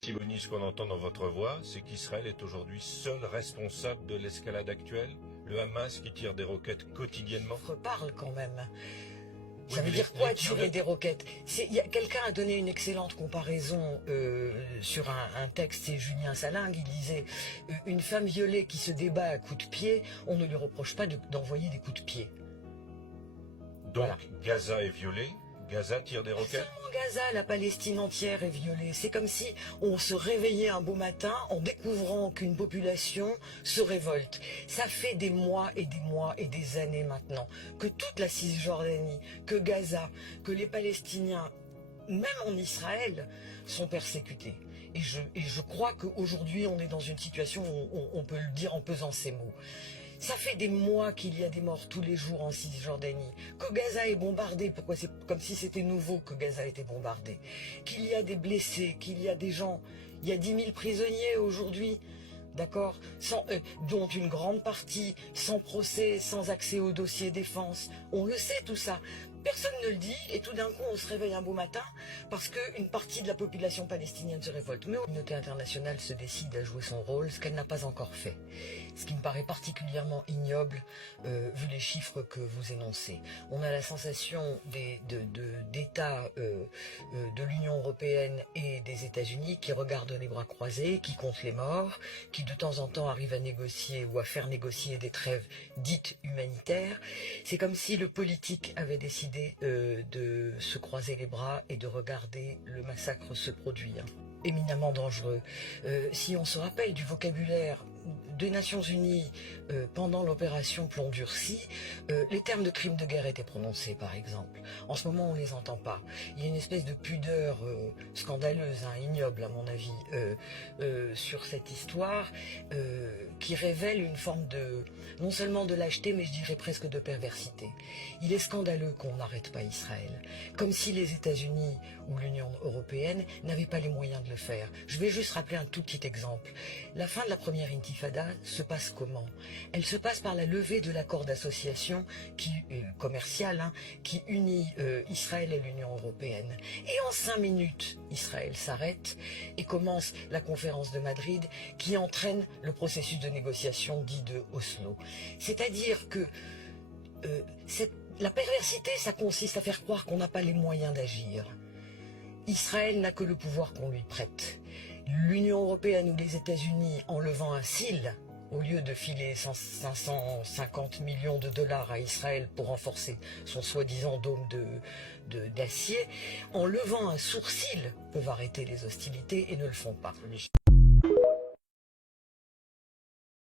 Timonie, ce qu'on entend dans votre voix, c'est qu'Israël est aujourd'hui seul responsable de l'escalade actuelle. Le Hamas qui tire des roquettes quotidiennement. Reparle quand même. Oui, Ça veut mais dire quoi les tirer des roquettes? Quelqu'un a donné une excellente comparaison sur un texte, c'est Julien Salingue, il disait une femme violée qui se débat à coups de pied, on ne lui reproche pas d'envoyer des coups de pied. Donc Voilà. Gaza est violé, Gaza tire des roquettes. Seulement Gaza, la Palestine entière est violée. C'est comme si on se réveillait un beau matin en découvrant qu'une population se révolte. Ça fait des mois et des mois et des années maintenant que toute la Cisjordanie, que Gaza, que les Palestiniens, même en Israël, sont persécutés. Et je crois qu'aujourd'hui, on est dans une situation où on peut le dire en pesant ses mots. Ça fait des mois qu'il y a des morts tous les jours en Cisjordanie, que Gaza est bombardé, pourquoi c'est comme si c'était nouveau que Gaza était bombardé, qu'il y a des blessés, qu'il y a des gens, il y a 10 000 prisonniers aujourd'hui, d'accord, dont une grande partie sans procès, sans accès au dossier défense. On le sait tout ça. Personne ne le dit et tout d'un coup on se réveille un beau matin parce qu'une partie de la population palestinienne se révolte. Mais la communauté internationale se décide à jouer son rôle, ce qu'elle n'a pas encore fait. Ce qui me paraît particulièrement ignoble vu les chiffres que vous énoncez. On a la sensation d'États de l'Union européenne et des États-Unis qui regardent les bras croisés, qui comptent les morts, qui de temps en temps arrivent à négocier ou à faire négocier des trêves dites humanitaires. C'est comme si le politique avait décidé de se croiser les bras et de regarder le massacre se produire. Éminemment dangereux. Si on se rappelle du vocabulaire des Nations Unies pendant l'opération Plomb durci, les termes de crimes de guerre étaient prononcés par exemple. En ce moment on ne les entend pas. Il y a une espèce de pudeur scandaleuse, ignoble à mon avis, sur cette histoire qui révèle une forme de, non seulement de lâcheté, mais je dirais presque de perversité. Il est scandaleux qu'on n'arrête pas Israël, comme si les États-Unis ou l'Union européenne n'avaient pas les moyens de le faire. Je vais juste rappeler un tout petit exemple. La fin de la première intifada se passe comment? Elle se passe par la levée de l'accord d'association commercial qui unit Israël et l'Union européenne. Et en 5 minutes, Israël s'arrête et commence la conférence de Madrid qui entraîne le processus de négociation dit de Oslo. C'est-à-dire que la perversité, ça consiste à faire croire qu'on n'a pas les moyens d'agir. Israël n'a que le pouvoir qu'on lui prête. L'Union européenne ou les États-Unis, en levant un cil, au lieu de filer 550 millions de dollars à Israël pour renforcer son soi-disant dôme d'acier, en levant un sourcil, peuvent arrêter les hostilités et ne le font pas.